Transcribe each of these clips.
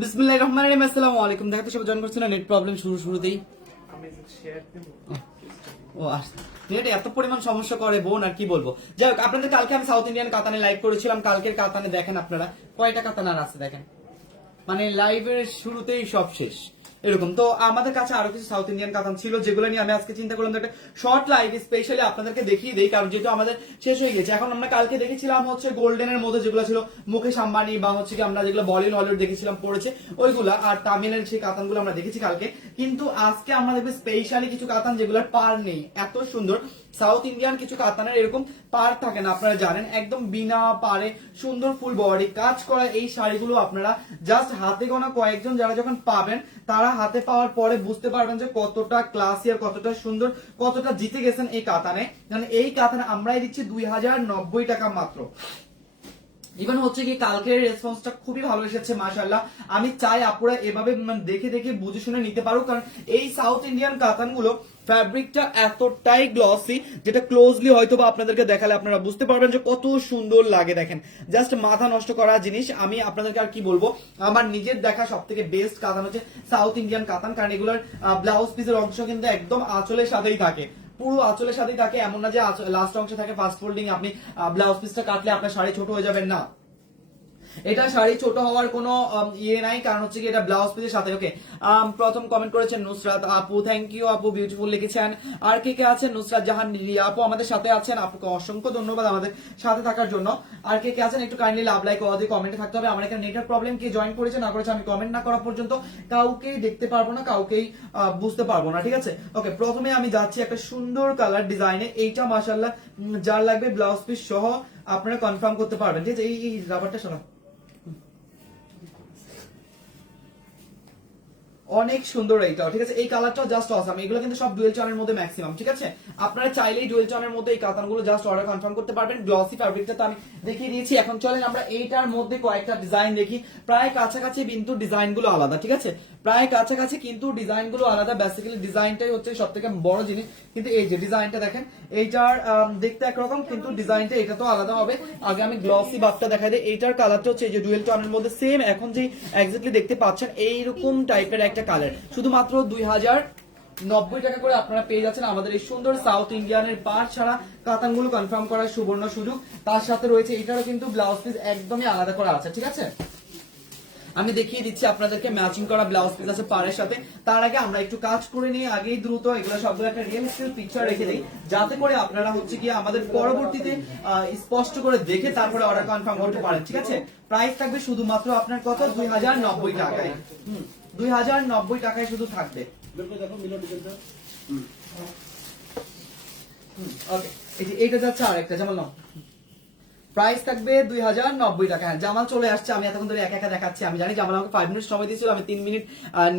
বিসমিল্লাহির রহমানির রহিম, আসসালামু আলাইকুম। দেখাতে সব জয়েন করছেন নেট প্রবলেম শুরু, শুরুতেই। ও আচ্ছা এত পরিমাণ সমস্যা করে বোন, আর কি বলব? যাই হোক, আপনাদের কালকে আমি সাউথ ইন্ডিয়ান কাতানে লাইভ করেছিলাম। কালকের কাতানে দেখেন আপনারা, কয়টা কাতান আর আছে দেখেন? মানে লাইভের শুরুতেই সব শেষ। এরকম। তো আমাদের কাছে আরও কিছু সাউথ ইন্ডিয়ান কাতান ছিল, যেগুলো নিয়ে আমি আজকে চিন্তা করলাম একটা শর্ট লাইভ স্পেশালি আপনাদেরকে দেখিয়ে দিই, কারণ যেহেতু আমাদের শেষ হয়ে গেছে এখন আমরা কালকে দেখেছিলাম হচ্ছে গোল্ডেনের মধ্যে যেগুলো ছিল, মুকেশ আম্বানি বা হচ্ছে কি আমরা যেগুলো বলিউড হলিউড দেখেছিলাম পড়েছে, ওইগুলা আর তামিলের সেই কাতানগুলো আমরা দেখেছি কালকে। কিন্তু আজকে আমরা দেখব স্পেশালি কিছু কাতান যেগুলোর পার নেই, এত সুন্দর। সাউথ ইন্ডিয়ান কিছু কাতানের এরকম পার থাকে না, আপনারা জানেন। একদম বিনা পারে সুন্দর ফুল বডি কাজ করা এই শাড়িগুলো আপনারা জাস্ট হাতে গোনা কয়েকজন যারা যখন পাবেন, তারা হাতে পাওয়ার পরে বুঝতে পারবেন যে কতটা ক্লাসি আর কতটা সুন্দর, কতটা জিতে গেছেন এই কাতানে। কারণ এই কাতানে আমরাই দিচ্ছি দুই হাজার নব্বই টাকা মাত্র। ইভেন হচ্ছে কি, কালকের রেসপন্সটা খুবই ভালো এসেছে মাশাল্লাহ আমি চাই আপুরা এভাবে মানে দেখে দেখে বুঝে শুনে নিতে পারুক, কারণ এই সাউথ ইন্ডিয়ান কাতানগুলো ফ্যাব্রিকটা এতটাই গ্লসি যেটা ক্লোজলি হয়তো বা আপনাদেরকে দেখালে আপনারা বুঝতে পারবেন যে কত সুন্দর লাগে দেখেন। জাস্ট মাথা নষ্ট করা জিনিস, আমি আপনাদেরকে আর কি বলব, আমার নিজের দেখা সব থেকে বেস্ট কাতান হচ্ছে সাউথ ইন্ডিয়ান কাতান, কারণ এগুলোর ব্লাউজ পিসের অংশ কিন্তু একদম আঁচলের সাথেই থাকে। পুরো আঁচলের সাথেই থাকে, এমন না যে লাস্ট অংশে থাকে ফার্স্ট ফোল্ডিং আপনি ব্লাউজ পিসটা কাটলে আপনার শাড়ি ছোট হয়ে যাবেন না। এটা শাড়ি ছোট হওয়ার কোনো ইয়ে নাই, কারণ হচ্ছে কি এটা ব্লাউজ পিসের সাথে ওকে প্রথম কমেন্ট করেছেন নুসরাত আপু থ্যাংক ইউ আপু বিউটিফুল লিখেছেন। আর কে কে আছেন? নুসরাত জাহান রিয়া আপু আমাদের সাথে আছেন। আপুকে অসংখ্য ধন্যবাদ আমাদের সাথে থাকার জন্য। আর কে কে আছেন? একটু কাইন্ডলি লাভ লাইক অদি কমেন্টে থাকতে হবে। আমার এখানে নেটওয়ার্ক প্রবলেম কে জয়েন করেছে, না করেছে, আমি কমেন্ট না করা পর্যন্ত কাউকেই দেখতে পারব না, কাউকেই বুঝতে পারব না, ঠিক আছে? ওকে প্রথমে আমি যাচ্ছি একটা সুন্দর কালার ডিজাইনে এইটা মাসাল্লাহ যার লাগবে ব্লাউজ পিস সহ আপনারা কনফার্ম করতে পারবেন। ঠিক আছে? এই রাবারটা শোনা। অনেক সুন্দর এইটাও ঠিক আছে? এই কালারটাও জাস্ট অসাম এগুলো কিন্তু সব ডুয়েল চনের মধ্যে ম্যাক্সিমাম ঠিক আছে? আপনারা চাইলেই ডুয়েল চনের মধ্যে এই কাতানগুলো জাস্ট অর্ডার কনফার্ম করতে পারবেন। গ্লসি ফ্যাব্রিকটা তো আমি দেখিয়ে দিয়েছি। এখন চলেন আমরা এইটার মধ্যে কয়েকটা ডিজাইন দেখি। প্রায় কাছাকাছি কিন্তু ডিজাইনগুলো আলাদা, ঠিক আছে? প্রায় কাছাকাছি কিন্তু ডিজাইনগুলো আলাদা। বেসিক্যালি ডিজাইনটাই হচ্ছে সব থেকে বড় জিনিস। কিন্তু এই যে ডিজাইনটা দেখেন, এইটার দেখতে একরকম, কিন্তু ডিজাইনটা এটা তো আলাদা হবে। আগে আমি গ্লসি বাফটা দেখাই দিই। এইটার কালারটা হচ্ছে এই যে ডুয়েল টনের মধ্যে সেম এখন যে এক্স্যাক্টলি দেখতে পাচ্ছেন, এইরকম টাইপের একটা কালার শুধুমাত্র দুই হাজার নব্বই টাকা করে আপনারা পেয়ে যাচ্ছেন আমাদের এই সুন্দর সাউথ ইন্ডিয়ানের পার ছাড়া কাতানগুলো কনফার্ম করার সুবর্ণ সুযোগ। তার সাথে রয়েছে, এটারও কিন্তু ব্লাউজ পিস একদমই আলাদা করা আছে, ঠিক আছে? আমি দেখিয়ে দিচ্ছি আপনাদেরকে ম্যাচিং করা ব্লাউজ পিস আছে পাড়ের সাথে। তার আগে আমরা একটু কাজ করে নিয়ে আগেই দ্রুত এগুলো সবগুলো একটা রিয়েল স্টিল পিকচার রেখে দিই। যাতে করে আপনারা হচ্ছে কি আমাদের পরবর্তীতে স্পষ্ট করে দেখে তারপরে অর্ডার কনফার্ম করতে পারেন ঠিক আছে? প্রাইস থাকবে শুধুমাত্র আপনার কত? দুই হাজার নব্বই টাকায়। দুই হাজার নব্বই টাকায় শুধু থাকবে। ওকে এইটা যাচ্ছে আরেকটা জামাল নাও। প্রাইস থাকবে দুই হাজার নব্বই টাকা। হ্যাঁ জামাল চলে আসছে আমি এতক্ষণ ধরে একা একা দেখাচ্ছি। আমি জানি জামাল আমাকে ফাইভ মিনিট সময় দিয়েছিল আমি তিন মিনিট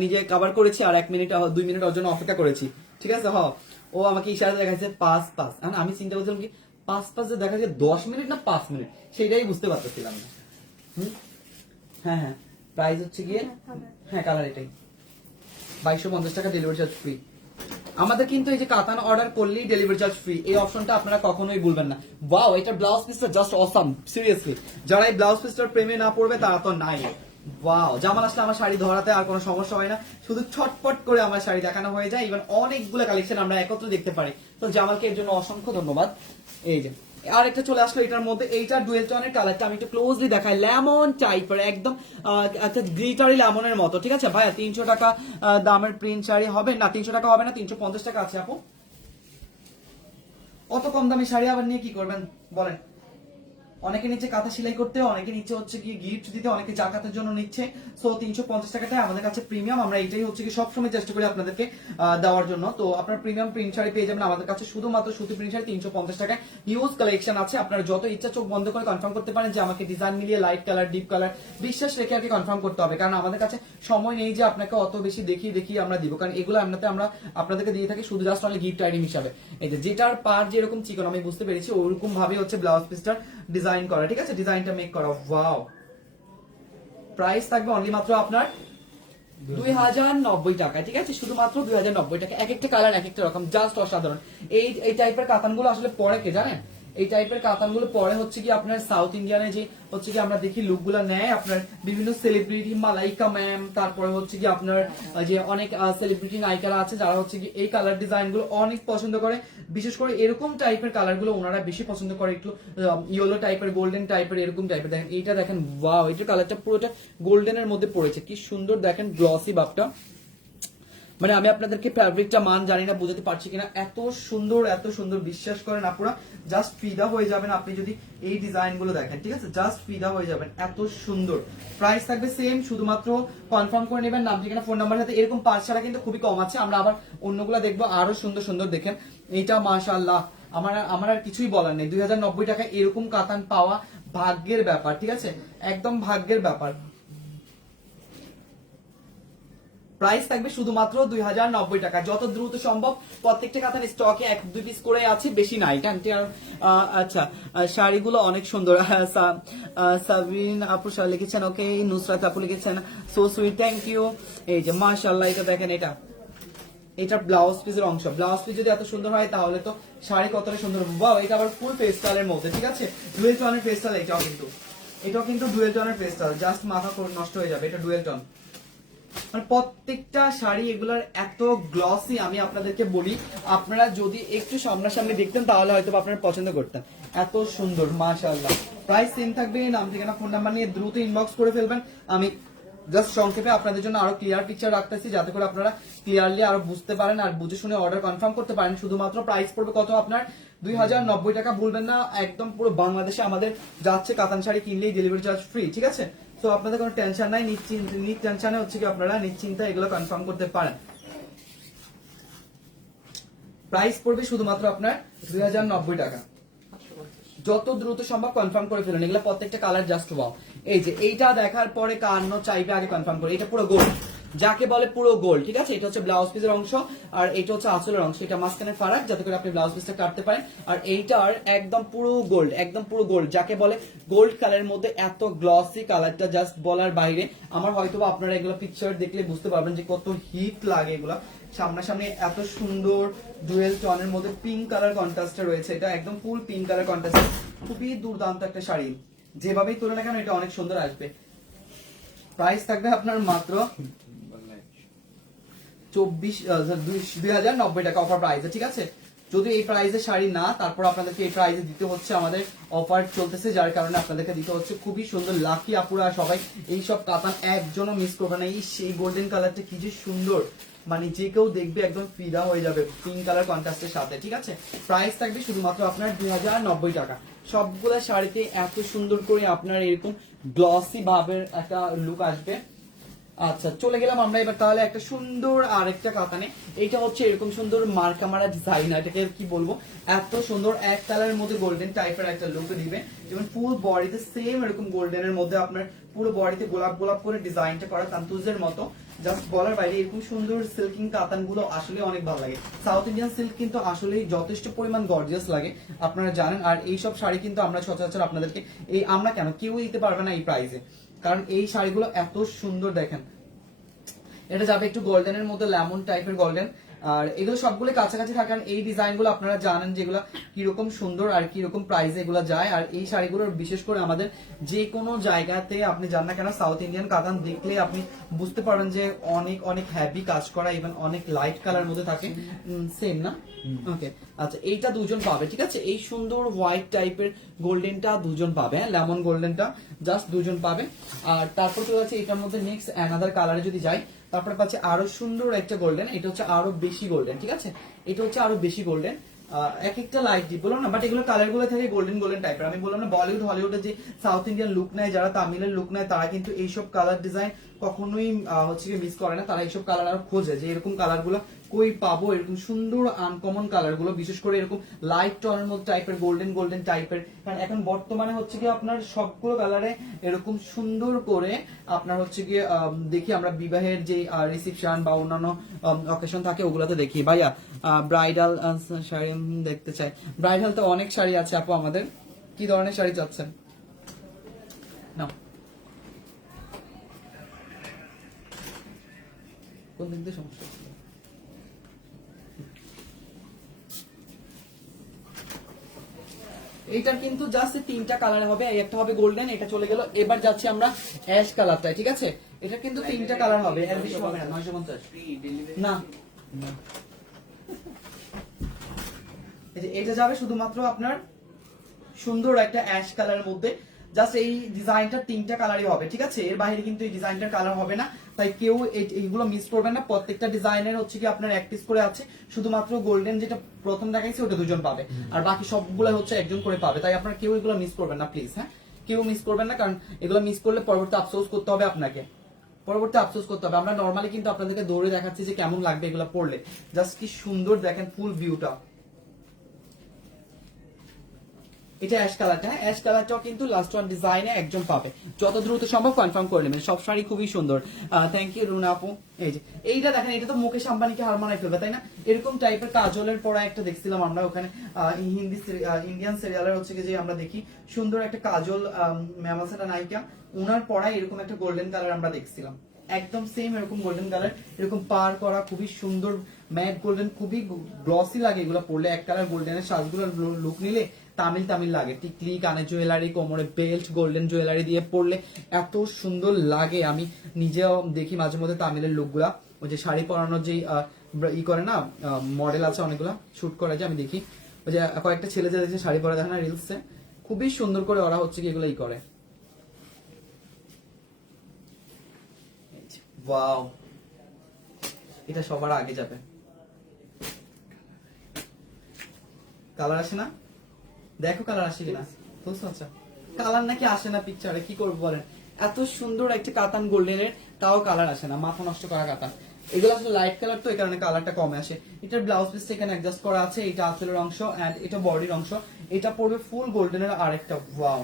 নিজে কভার করেছি আর এক মিনিট দুই মিনিট ওর জন্য অপেক্ষা করেছি। ঠিক আছে হ। ও আমাকে ইশারা দেখাচ্ছে পাঁচ পাঁচ। হ্যাঁ আমি চিন্তা করছিলাম কি পাঁচ পাঁচ যে দেখা যাচ্ছে দশ মিনিট না পাঁচ মিনিট সেটাই বুঝতে পারতেছিলাম না। হুম? হ্যাঁ হ্যাঁ। প্রাইস হচ্ছে গিয়ে হ্যাঁ কালার এটাই। বাইশশো পঞ্চাশ টাকা ডেলিভারি চার্জ ফ্রি আমাদের কিন্তু এই যে কাতান অর্ডার করলেই ডেলিভারি চার্জ ফ্রি এই অপশনটা আপনারা কখনোই ভুলবেন না। ওয়াও এটা ব্লাউজ পিসটা জাস্ট অসাম সিরিয়াসলি যারা এই ব্লাউজ পিসটার প্রেমে না পড়বে, তারা তো নাই। ওয়াও জামাল আসলে আমার শাড়ি ধরাতে আর কোনো সমস্যা হয় না। শুধু ছটপট করে আমার শাড়ি দেখানো হয়ে যায়। ইভেন অনেকগুলো কালেকশন আমরা একত্রে দেখতে পারি। তো জামালকে এর জন্য অসংখ্য ধন্যবাদ। এই যে আর একটা চলে আসলো এটার মধ্যে এইটা ডুয়েল টনের কালারটা আমি একটু ক্লোজলি দেখাই। লেমন টাইপের একদম আচ্ছা গ্লিটারি লেমনের মতো, ঠিক আছে? ভাইয়া, তিনশো টাকা দামের প্রিন্ট শাড়ি হবে? না, তিনশো টাকা হবে না, তিনশো পঞ্চাশ টাকা আছে, আপু। অত কম দামি শাড়ি আবার নিয়ে কি করবেন? বলেন। অনেকে নিচ্ছে কাঁথা সেলাই করতে, অনেকে নিচ্ছে হচ্ছে কি গিফট দিতে, অনেকে জাকাতের জন্য নিচ্ছে। সো তিনশো পঞ্চাশ টাকাটাই আমাদের কাছে প্রিমিয়াম আমরা এটাই হচ্ছে কি সবসময় চেষ্টা করি আপনাদেরকে দেওয়ার জন্য। তো আপনার প্রিমিয়াম প্রিন্ট শাড়ি পেয়ে যাবেন আমাদের কাছে। শুধুমাত্র সুতি প্রিন্ট শাড়ি তিনশো পঞ্চাশ টাকায়। হিউজ কালেকশন আছে। আপনারা যত ইচ্ছা চোখ বন্ধ করে কনফার্ম করতে পারেন যে আমাকে ডিজাইন মিলিয়ে লাইট কালার ডিপ কালার বিশ্বাস রেখে আর কি কনফার্ম করতে হবে। কারণ আমাদের কাছে সময় নেই যে আপনাকে অত বেশি দেখিয়ে দেখিয়ে আমরা দিব। কারণ এগুলো আপনাতে আমরা আপনাদেরকে দিয়ে থাকি শুধু জাস্ট অনলি গিফট আইটেম হিসাবে। এই যে যেটার পার যেরকম চিকন, আমি বুঝতে পেরেছি ওরকম ভাবে হচ্ছে ব্লাউজ পিসটার ডিজাইন করা, ঠিক আছে? ডিজাইনটা মেক করা ওয়াও প্রাইস থাকবে অনলি মাত্র আপনার দুই হাজার নব্বই টাকা ঠিক আছে? শুধুমাত্র দুই হাজার নব্বই টাকা এক একটা কালার এক একটা রকম জাস্ট অসাধারণ। এই এই টাইপের কাতানগুলো আসলে পরে কে জানেন এই টাইপের কাতানগুলো পরে হচ্ছে কি আপনার সাউথ ইন্ডিয়ানে যে হচ্ছে কি আমরা দেখি লুকগুলো নেয়, আপনার বিভিন্ন সেলিব্রিটি মালাইকা ম্যাম তারপরে হচ্ছে কি আপনার যে অনেক সেলিব্রিটি নায়িকারা আছে যারা হচ্ছে কি এই কালার ডিজাইনগুলো অনেক পছন্দ করে। বিশেষ করে এরকম টাইপের কালারগুলো ওনারা বেশি পছন্দ করে, একটু ইয়েলো টাইপের গোল্ডেন টাইপের এরকম টাইপের দেখেন, এইটা দেখেন ওয়াও এটার কালারটা পুরোটা গোল্ডেনের মধ্যে পড়েছে। কি সুন্দর দেখেন গ্লসি ভাবটা। মানে আমি আপনাদেরকে ফ্যাব্রিকটা মান জানি না, বোঝাতে পারছি কিনা। এত সুন্দর এত সুন্দর বিশ্বাস করেন আপুরা। জাস্ট ফিদা হয়ে যাবেন আপনি যদি এই ডিজাইনগুলো দেখেন, ঠিক আছে? জাস্ট ফিদা হয়ে যাবেন, এত সুন্দর। প্রাইস থাকবে সেম শুধুমাত্র কনফার্ম করে নেবেন, নাম, ঠিকানা ফোন নাম্বার সাথে এরকম পাঁচ ছাড়া কিন্তু খুবই কম আছে। আমরা আবার অন্যগুলো দেখব, আরও সুন্দর সুন্দর দেখেন। এইটা মাশাআল্লাহ, আমার আমার আর কিছুই বলার নেই। দুই হাজার নব্বই টাকা এরকম কাতান পাওয়া ভাগ্যের ব্যাপার, ঠিক আছে? একদম ভাগ্যের ব্যাপার। প্রাইস থাকবে শুধুমাত্র দুই হাজার নব্বই টাকা। যত দ্রুত সম্ভব প্রত্যেকটা কাতান স্টকে এক, দুই পিস করে আছে, বেশি নাই। কারণ আচ্ছা শাড়িগুলো অনেক সুন্দর। সাবিন আপু লিখেছেন ওকে নুসরাত আপু লিখেছেন সো সুইট থ্যাংক ইউ এই যে মাশাল্লাহ এটা দেখেন, এটা। এটা ব্লাউজ পিসের অংশ। ব্লাউজ পিস যদি এত সুন্দর হয়, তাহলে তো শাড়ি কতটা সুন্দর। হবে বাহ এটা আবার ফুল পেস্টালের মধ্যে, ঠিক আছে? ডুয়েল টনের পেস্টাল এটাও কিন্তু। এটাও কিন্তু ডুয়েল টনের পেস্টাল জাস্ট মাথা নষ্ট হয়ে যাবে, এটা ডুয়েল টন মানে প্রত্যেকটা শাড়ি এগুলার এত গ্লসি আমি আপনাদেরকে বলি। আপনারা যদি একটু সামনাসামনি দেখতেন, তাহলে হয়তো আপনারা পছন্দ করতেন। এত সুন্দর, মাশাআল্লাহ। প্রাইস সেম থাকবে, নাম ঠিকানা ফোন নাম্বার নিয়ে দ্রুত ইনবক্স করে ফেলবেন। আমি জাস্ট সংক্ষেপে আপনাদের জন্য আরও ক্লিয়ার পিকচার রাখতেছি, যাতে করে আপনারা ক্লিয়ারলি আরও বুঝতে পারেন আর বুঝে শুনে অর্ডার কনফার্ম করতে পারেন। শুধুমাত্র প্রাইস পড়বে কত আপনার? দুই হাজার নব্বই টাকা ভুলবেন না, একদম পুরো বাংলাদেশে আমাদের যাচ্ছে কাতান শাড়ি কিনলেই ডেলিভারি চার্জ ফ্রি ঠিক আছে? তো আপনাদের কোনো টেনশন নাই, নিশ্চিন্ত টেনশনে হচ্ছে কি আপনারা নিশ্চিন্তা এগুলো কনফার্ম করতে পারেন। প্রাইস পড়বে শুধুমাত্র আপনার দুই হাজার নব্বই টাকা। যত দ্রুত সম্ভব কনফার্ম করে ফেলুন, এগুলো প্রত্যেকটা কালার জাস্ট ওয়াও এই যে, এইটা দেখার পরে কান্ন চাইবে আগে কনফার্ম করে, এটা পুরো গোল্ড যাকে বলে পুরো গোল্ড ঠিক আছে? এটা হচ্ছে ব্লাউজ পিসের অংশ, আর এটা হচ্ছে আসলের অংশ, এটা মাঝখানে ফারাক, যাতে করে আপনি ব্লাউজ পিসটা কাটতে পারেন। আর এইটার একদম পুরো গোল্ড একদম পুরো গোল্ড যাকে বলে গোল্ড কালারের মধ্যে এত গ্লসি কালারটা জাস্ট বলার বাইরে। আমার হয়তো আপনারা এগুলো পিকচার দেখলে বুঝতে পারবেন যে কত হিট লাগে এগুলা। সামনাসামনি এত সুন্দর ডুয়েল টনের মধ্যে পিঙ্ক কালার কন্ট্রাস্টে রয়েছে। এটা একদম ফুল পিঙ্ক কালার কন্ট্রাস্ট খুবই দুর্দান্ত একটা শাড়ি। যেভাবেই তুলে না কেন, এটা অনেক সুন্দর আসবে। প্রাইস থাকবে আপনার মাত্র চব্বিশ দুই হাজার নব্বই টাকা অফার প্রাইসে ঠিক আছে? যদি এই প্রাইসে শাড়ি না, তারপর আপনাদেরকে এই প্রাইসে দিতে হচ্ছে, আমাদের অফার চলতেছে, যার কারণে আপনাদেরকে দিতে হচ্ছে। খুবই সুন্দর লাকি আপুরা সবাই। এই সব কাতান একজনও মিস করবে না। এই সেই গোল্ডেন কালারটা কি যে সুন্দর। মানে যে কেউ দেখবে একদম ফিদা হয়ে যাবে পিঙ্ক কালার কন্ট্রাস্টের সাথে, ঠিক আছে? প্রাইস থাকবে শুধুমাত্র আপনার দুই হাজার নব্বই টাকা। সবগুলা শাড়িতে এত সুন্দর করে আপনার এরকম গ্লসি ভাবের একটা লুক আসবে। আচ্ছা চলে গেলাম আমরা এবার তাহলে একটা সুন্দর আরেকটা কাতানে। এইটা হচ্ছে এরকম সুন্দর মার্কা মারা ডিজাইন এটাকে কি বলব? এত সুন্দর এক কালারের মধ্যে গোল্ডেন টাইপের একটা লুক দিবে যেমন ফুল বডিতে সেম এরকম গোল্ডেনের মধ্যে আপনার পুরো বডিতে গোলাপ গোলাপ করে ডিজাইনটা করা তান্তুজের মতো। জাস্ট বলার বাইরে এরকম সুন্দর সিল্কিং কাতানগুলো আসলে অনেক ভালো লাগে। সাউথ ইন্ডিয়ান সিল্ক কিন্তু আসলে যথেষ্ট পরিমাণ গর্জিয়াস লাগে। আপনারা জানেন, আর এইসব শাড়ি কিন্তু আমরা সচরাচর আপনাদেরকে, এই আমরা কেন কেউ দিতে পারবে না এই প্রাইসে কারণ এই শাড়িগুলো এত সুন্দর দেখেন। এটা যাবে একটু গোল্ডেনের মধ্যে লেমন টাইপের গোল্ডেন। আর এগুলো সবগুলো কাছাকাছি থাকেন এই ডিজাইনগুলো আপনারা জানেন যেগুলো কীরকম সুন্দর আর কীরকম প্রাইসে এগুলো যায়। আর এই শাড়িগুলোর বিশেষ করে আমাদের যে কোনো জায়গাতে আপনি যান না কেন সাউথ ইন্ডিয়ান কাতান দেখলে আপনি বুঝতে পারেন যে অনেক অনেক হ্যাভি কাজ করা ইভেন অনেক লাইট কালার মধ্যে থাকে। সেম না? ওকে আচ্ছা এইটা দুজন পাবে, ঠিক আছে? এই সুন্দর হোয়াইট টাইপের গোল্ডেনটা দুজন পাবে হ্যাঁ? লেমন গোল্ডেনটা জাস্ট দুজন পাবে। আর তারপর চলে যাচ্ছে, এটার মধ্যে নেক্সট অ্যানাদার কালারে যদি যাই, তারপরে পাচ্ছে আরও সুন্দর একটা গোল্ডেন এটা হচ্ছে আরও বেশি গোল্ডেন ঠিক আছে? এটা হচ্ছে আরও বেশি গোল্ডেন এক একটা লাইট ডিপ বললাম না বাট এগুলো কালারগুলো থাকে গোল্ডেন গোল্ডেন টাইপের আমি বললাম না বলিউড হলিউডের যে সাউথ ইন্ডিয়ান লুক নেয়, যারা তামিলের লুক নেয়, তারা কিন্তু এইসব কালার ডিজাইন কখনোই হচ্ছে মিস করে না। তারা এইসব কালার আরও খোঁজে, যে এরকম কালারগুলো কই পাবো এরকম সুন্দর আনকমন কালারগুলো বিশেষ করে এরকম লাইট টনের মধ্যে টাইপের গোল্ডেন গোল্ডেন টাইপের কারণ এখন বর্তমানে হচ্ছে কি আপনার সবগুলো কালারে এরকম সুন্দর করে আপনার হচ্ছে গিয়ে দেখি আমরা বিবাহের যে রিসিপশন বা অন্যান্য অকেশন থাকে ওগুলোতে দেখি। ভাইয়া ব্রাইডাল শাড়ি দেখতে চাই। ব্রাইডাল তো অনেক শাড়ি আছে আপু আমাদের। কি ধরনের শাড়ি চাচ্ছেন? না কোন দিক দিয়ে সমস্যা এইটার কিন্তু জাস্ট তিনটা কালার হবে একটা হবে গোল্ডেন এটা চলে গেল। এবার যাচ্ছি আমরা অ্যাশ কালারটায় ঠিক আছে? এটা কিন্তু তিনটা কালার হবে। এর বেশি হবে না নয়শো পঞ্চাশ। না। এটা যাবে শুধুমাত্র আপনার সুন্দর একটা অ্যাশ কালারের মধ্যে। জাস্ট এই ডিজাইনটার তিনটা কালারই হবে, ঠিক আছে? এর বাইরে কিন্তু এই ডিজাইনটার কালার হবে না। তাই কেউ এইগুলো মিস করবেন না। প্রত্যেকটা ডিজাইনের হচ্ছে কি আপনার এক পিস করে আছে। শুধুমাত্র গোল্ডেন যেটা প্রথম দেখাইছে, ওটা দুজন পাবে। আর বাকি সবগুলো হচ্ছে একজন করে পাবে। তাই আপনারা কেউ এগুলো মিস করবেন না প্লিজ হ্যাঁ? কেউ মিস করবেন না, কারণ এগুলো মিস করলে পরবর্তী আফসোস করতে হবে আপনাকে। পরবর্তী আফসোস করতে হবে। আমরা নর্মালি কিন্তু আপনাদেরকে দৌড়ে দেখাচ্ছি যে কেমন লাগবে এগুলো পড়লে। জাস্ট কি সুন্দর দেখেন ফুল ভিউটা এটা অ্যাশ কালারটা অ্যাশ কালারটাও কিন্তু লাস্ট ওয়ান ডিজাইনে একজন পাবে। যত দ্রুত সম্ভব কনফার্ম করে নেবেন। সব শাড়ি খুবই সুন্দর। থ্যাংক ইউ রুনা আপু। এই যে, এইটা দেখেন, এটা তো মুকেশ আম্বানিকে হার মানায় ফেলবে, তাই না? এরকম টাইপের কাজলের পড়া একটা দেখছিলাম আমরা ওখানে। হিন্দি ইন্ডিয়ান সিরিয়ালের হচ্ছে যে আমরা দেখি, সুন্দর একটা কাজল ম্যামাসাটা নায়িকা। উনার পড়া এরকম একটা গোল্ডেন কালার আমরা দেখছিলাম। একদম সেম এরকম গোল্ডেন কালার এরকম পার করা, খুবই সুন্দর ম্যাট গোল্ডেন খুবই গ্লসি লাগে এগুলো পরলে। এক কালার গোল্ডেনের সাজগুলোর লুক নিলে তামিল তামিল লাগে। টিকলি কানে জুয়েলারি, কোমরে বেল্ট গোল্ডেন জুয়েলারি দিয়ে পরলে এত সুন্দর লাগে। আমি নিজেও দেখি মাঝে মধ্যে তামিলের লুকগুলা ওই যে শাড়ি পরানোর যে ই করে না মডেল আছে অনেকগুলা শুট করে যে আমি দেখি। ওই যে কয়েকটা ছেলে যে দেখছে শাড়ি পরা দেখে না রিলসে খুবই সুন্দর করে ওরা হচ্ছে কি এগুলো ই করে। ওয়াও এটা সবার আগে যাবে। কালার আসে না? দেখো কালার আসে কিনা? বুঝছ আচ্ছা কালার নাকি আসে না পিকচারে কি করব বলেন? এত সুন্দর একটা কাতান গোল্ডেনের তাও কালার আসে না। মাথা নষ্ট করা কাতান। এগুলো আসলে লাইট কালার তো, এই কারণে কালারটা কমে আসে। এটার ব্লাউজ পিস এখানে অ্যাডজাস্ট করা আছে। এটা আঁচলের অংশ এন্ড এটা বডির অংশ। এটা পড়বে ফুল গোল্ডেনের আরেকটা ওয়াও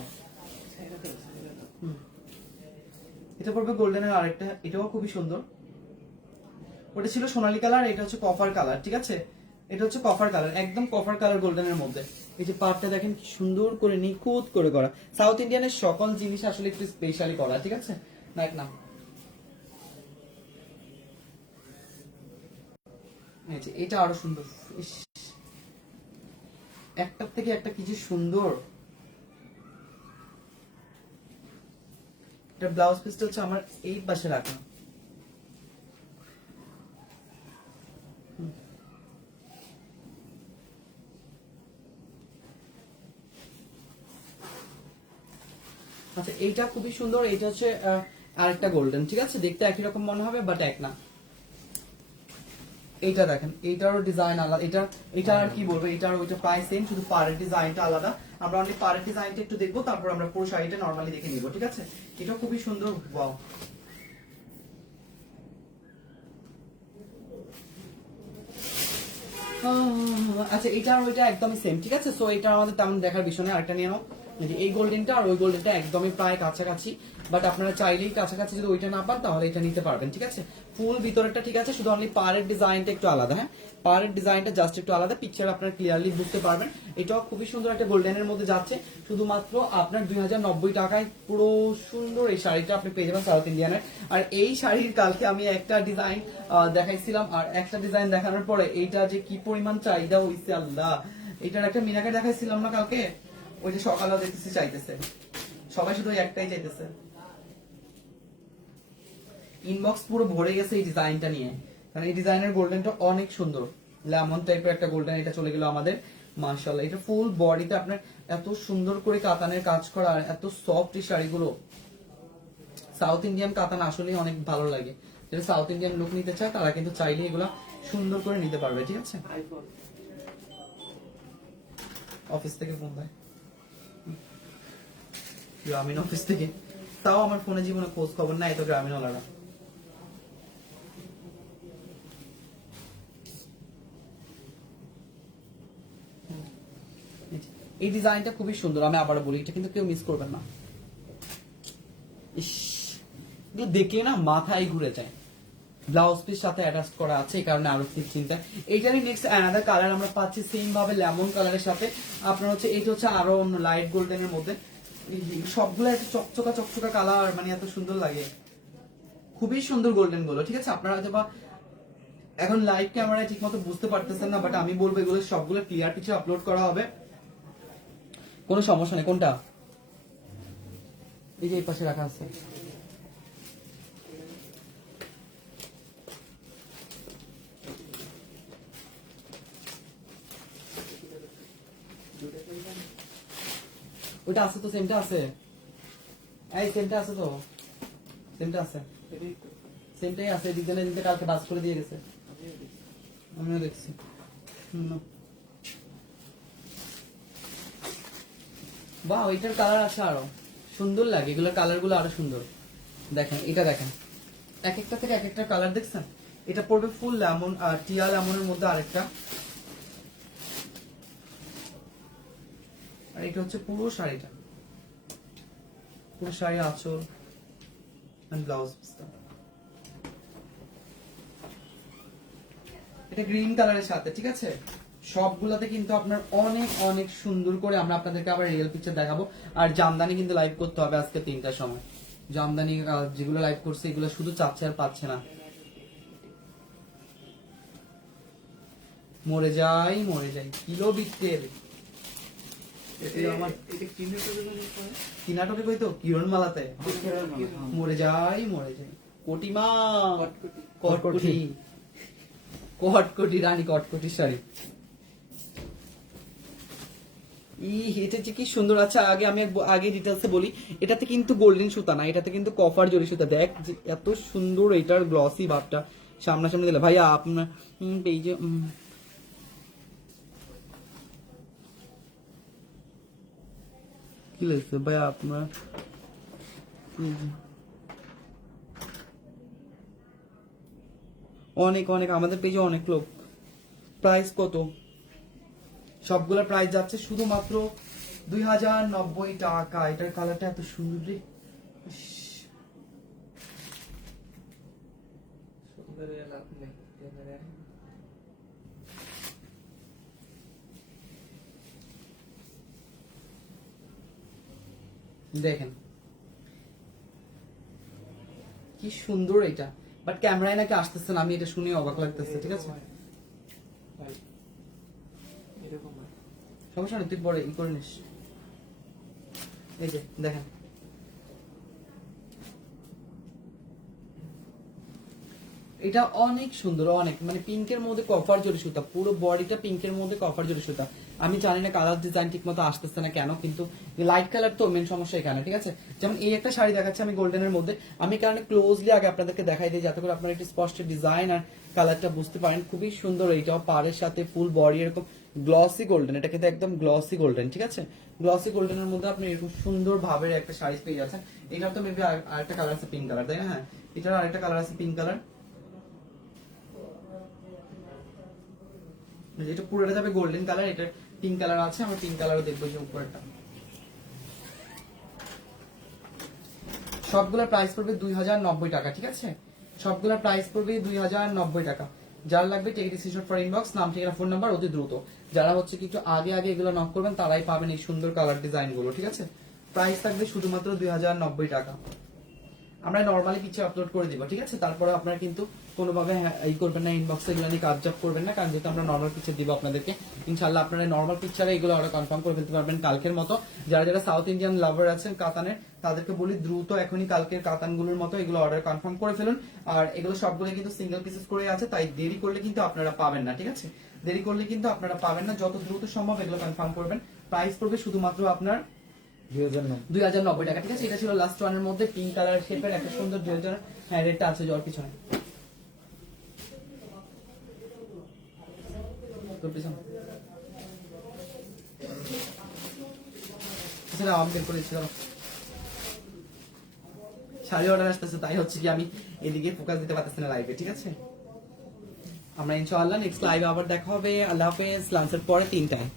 এটা পড়বে গোল্ডেনের আরেকটা, এটাও খুবই সুন্দর। ওটা ছিল সোনালী কালার এটা হচ্ছে কফার কালার ঠিক আছে? এটা হচ্ছে কফার কালার একদম কফার কালার গোল্ডেনের মধ্যে। এই যে পার্টটা দেখেন কি সুন্দর করে নিখুঁত করে করা। সাউথ ইন্ডিয়ানের সকল জিনিস আসলে একটু স্পেশালি করা, ঠিক আছে? না এক নাম এটা আরও সুন্দর। একটার থেকে একটা কি যে সুন্দর। এটা ব্লাউজ পিসটা হচ্ছে আমার এই পাশে রাখা। আচ্ছা এইটা খুবই সুন্দর এটা হচ্ছে আরেকটা গোল্ডেন ঠিক আছে? দেখতে একই রকম মনে হবে বাট এক না। এইটা দেখেন, এইটারও ডিজাইন আলাদা এটা এটা আর কি বলব এটার ওইটা প্রায় সেম শুধু পাড়ের ডিজাইনটা আলাদা। আমরা অনেক পাড়ের ডিজাইনটা একটু দেখব, তারপর আমরা পুরো শাড়িটা নর্মালি দেখে নিব, ঠিক আছে? এটা খুবই সুন্দর ওয়াও আচ্ছা এটা ওইটা একদমই সেম ঠিক আছে? সো এটা আমাদের তেমন দেখার বিষয় নেই আরেকটা নিয়ে নাও। এই যে এই গোল্ডেনটা আর ওই গোল্ডেনটা একদমই প্রায় কাছাকাছি বাট আপনারা চাইলেই কাছাকাছি যদি ওইটা না পান, তাহলে এটা নিতে পারবেন, ঠিক আছে? ফুল ভিতরেরটা ঠিক আছে, শুধু অনলি পাড়ের ডিজাইনটা একটু আলাদা হ্যাঁ? পাড়ের ডিজাইনটা জাস্ট একটু আলাদা পিকচার আপনারা ক্লিয়ারলি বুঝতে পারবেন। এটাও খুবই সুন্দর একটা গোল্ডেনের মধ্যে যাচ্ছে, শুধুমাত্র আপনার দুই হাজার নব্বই টাকায় পুরো সুন্দর এই শাড়িটা আপনি পেয়ে যাবেন সাউথ ইন্ডিয়ানের আর এই শাড়ির কালকে আমি একটা ডিজাইন দেখাইছিলাম, আর একটা ডিজাইন দেখানোর পরে এইটা যে কি পরিমাণ চাহিদা হইছে আল্লাহ! এটার একটা মিনাকে দেখাইছিলাম না কালকে? ওই যে সকালেও দেখতেছি চাইতেছে। সবাই শুধু একটাই চাইতেছে। ইনবক্স পুরো ভরে গেছে এই ডিজাইনটা নিয়ে। কারণ এই ডিজাইনের গোল্ডেনটা অনেক সুন্দর। লেমন টাইপের একটা গোল্ডেন এটা চলে গেল আমাদের। মার্শাল্লাহ এটা ফুল বডিতে আপনার এত সুন্দর করে কাতানের কাজ করা আর এত সফট এই শাড়িগুলো। সাউথ ইন্ডিয়ান কাতান আসলেই অনেক ভালো লাগে। যারা সাউথ ইন্ডিয়ান লুক নিতে চায় তারা কিন্তু চাইলে এগুলো সুন্দর করে নিতে পারবে ঠিক আছে? অফিস থেকে ফোন দেয়। গ্রামীণ অফিস থেকে। তাও আমার ফোনে জীবনে খোঁজ খবর নাই তো গ্রামীণ ওলারা এই ডিজাইনটা খুবই সুন্দর, আমি আবার বলি, এটা কিন্তু কেউ মিস করবেন না। দেখলে না মাথায় ঘুরে যায়। ব্লাউজ পিস সাথে অ্যাটাচ করা আছে, এই কারণে আরও ঠিক চিন্তা। এইটারই নেক্সট অ্যানাদার কালার আমরা পাচ্ছি সেম ভাবে লেমন কালারের সাথে। আপনার হচ্ছে, এটা হচ্ছে আরও অন্য লাইট গোল্ডেন এর মধ্যে। সবগুলো একটা চকচকা চকচকা কালার মানে এত সুন্দর লাগে। খুবই সুন্দর গোল্ডেনগুলো, ঠিক আছে? আপনারা হয়তো বা এখন লাইভ ক্যামেরায় ঠিক মতো বুঝতে পারতেছেন না বাট আমি বলব এগুলো সবগুলো ক্লিয়ার পিকচার আপলোড করা হবে। কোনো সমস্যা নেই। কোনটা? এই যে এই পাশে রাখা আছে। আছে তো সেমটা আছে? এই সেমটা আছে তো? সেমটা আছে? সেমটাই আছে কালকে বাস করে দিয়ে গেছে। আমিও দেখছি। বাহ, ওইটার কালার আছে আরও। সুন্দর লাগে, এগুলোর কালারগুলো আরও সুন্দর। দেখেন, এটা দেখেন। এক একটা থেকে এক একটা কালার দেখছেন? এটা পড়বে ফুল লেমন টিয়া লেমনের মধ্যে আরেকটা। আর এটা হচ্ছে পুরো শাড়িটা। পুরো শাড়ি, আঁচল ব্লাউজ এটা গ্রিন কালারের সাথে, ঠিক আছে? সবগুলাতে কিন্তু আপনার অনেক অনেক সুন্দর করে আমরা আপনাদেরকে আবার রিয়েল পিকচার দেখাবো। আর জামদানি কিন্তু লাইভ করতে হবে আজকে তিনটার সময়। জামদানি যেগুলো লাইভ করছে, এগুলো শুধু চাচ্ছে আর পাচ্ছে না। মরে যাই মরে যাই। কিলো বিত্তের এটা আমার এটা কিনে তো দেবেন পরে কি নাটকে কইতো কিরণ মালাতে কিরণ। মরে যাই মরে যাই। কোটিমা! কটকটি। কটকটি। রানী কটকটি শাড়ি ই এটা যে কি সুন্দর। আচ্ছা আগে আমি আগে ডিটেলসে বলি এটাতে কিন্তু গোল্ডেন সুতা না এটাতে কিন্তু কফার জরি সুতা। দেখ যে এত সুন্দর এটার গ্লসি ভাবটা। সামনাসামনি দিলে ভাইয়া আপনার পেজে কি লাগছে ভাইয়া আপনার। অনেক অনেক, আমাদের পেজে অনেক লোক। প্রাইস কত? সবগুলোর প্রাইস যাচ্ছে শুধুমাত্র দুই হাজার নব্বই টাকা। এটার কালারটা এত সুন্দর রে। সুন্দর লাভ নেই। দেখেন। কি সুন্দর এটা। বাট ক্যামেরায় নাকি আসতেছে না আমি এটা শুনে অবাক লাগতেছে ঠিক আছে? সমস্যা নেই তুই পরে ই করে নিস। এই যে দেখেন। এটা অনেক সুন্দর, অনেক। মানে পিঙ্কের মধ্যে কফার জরি সুতা, পুরো বডিটা পিঙ্কের মধ্যে কফার জরি সুতা। আমি জানি না কালার ডিজাইন ঠিক মতো আসতেছে না কেন, কিন্তু লাইট কালার তো মেন সমস্যা এখানে, ঠিক আছে? যেমন এই একটা শাড়ি দেখাচ্ছে আমি গোল্ডেনের মধ্যে। আমি কারণে ক্লোজলি আগে আপনাদেরকে দেখাই দিই, যাতে করে আপনারা একটু স্পষ্ট ডিজাইন আর কালারটা বুঝতে পারেন। খুবই সুন্দর এইটাও, পাড়ের সাথে ফুল বডি এরকম গ্লসি গোল্ডেন এটা কিন্তু একদম গ্লসি গোল্ডেন ঠিক আছে? গ্লসি গোল্ডেনের মধ্যে আপনি এরকম সুন্দর ভাবের একটা শাড়ি পেয়ে যাচ্ছেন। এটার তো মেবি আরেকটা কালার আছে পিঙ্ক কালার তাই না? হ্যাঁ এটার আরেকটা কালার আছে পিঙ্ক কালার এটা পুরোটা যাবে গোল্ডেন কালার এটা পিঙ্ক কালার আছে, আমরা পিঙ্ক কালারও দেখব যে উপরটা সবগুলোর প্রাইস পড়বে দুই হাজার নব্বই টাকা, ঠিক আছে? সবগুলোর প্রাইস পড়বে দুই হাজার নব্বই টাকা। যার লাগবে টেক ডিসিশন ফর ইনবক্স নাম, ঠিকানা ফোন নাম্বার অতি দ্রুত। যারা হচ্ছে কি একটু আগে আগে এগুলো নক করবেন, তারাই পাবেন এই সুন্দর কালার ডিজাইনগুলো, ঠিক আছে? প্রাইস থাকবে শুধুমাত্র দুই হাজার নব্বই টাকা। আমরা নর্মালি পিকচার আপলোড করে দিব ঠিক আছে? তারপরে আপনারা কিন্তু কোনোভাবে হ্যাঁ, এই করবেন না ইনবক্সে এগুলো নিয়ে কাজ জব করবেন না কারণ যেহেতু আমরা নর্মাল পিকচার দিব আপনাদেরকে ইনশাল্লাহ আপনারা নর্মাল পিকচারে এগুলো অর্ডার কনফার্ম করে ফেলতে পারবেন কালকের মতো। যারা যারা সাউথ ইন্ডিয়ান লাভার আছেন কাতানের তাদেরকে বলি দ্রুত এখনই কালকের কাতানগুলোর মতো এগুলো অর্ডার কনফার্ম করে ফেলুন। আর এগুলো সবগুলো কিন্তু সিঙ্গেল পিসেস করে আছে তাই দেরি করলে কিন্তু আপনারা পাবেন না ঠিক আছে? দেরি করলে কিন্তু আপনারা পাবেন না যত দ্রুত সম্ভব এগুলো কনফার্ম করবেন। প্রাইস পড়বে শুধুমাত্র আপনার দুই হাজার নব্বই টাকা, ঠিক আছে? এটা ছিল লাস্ট ওয়ানের মধ্যে পিঙ্ক কালার শেপের একটা সুন্দর হাজার হ্যাঁ রেটটা আছে জ্বর পিছনে। সেটা করেছিল অর্ডার আসতেছে, তাই হচ্ছে কি আমি এদিকে দিতে পারতেছি না লাইভে ঠিক আছে? আমরা ইনশাআল্লাহ নেক্সট লাইভে আবার দেখা হবে। আল্লাহ হাফেজ লাঞ্চের পরে তিনটায়।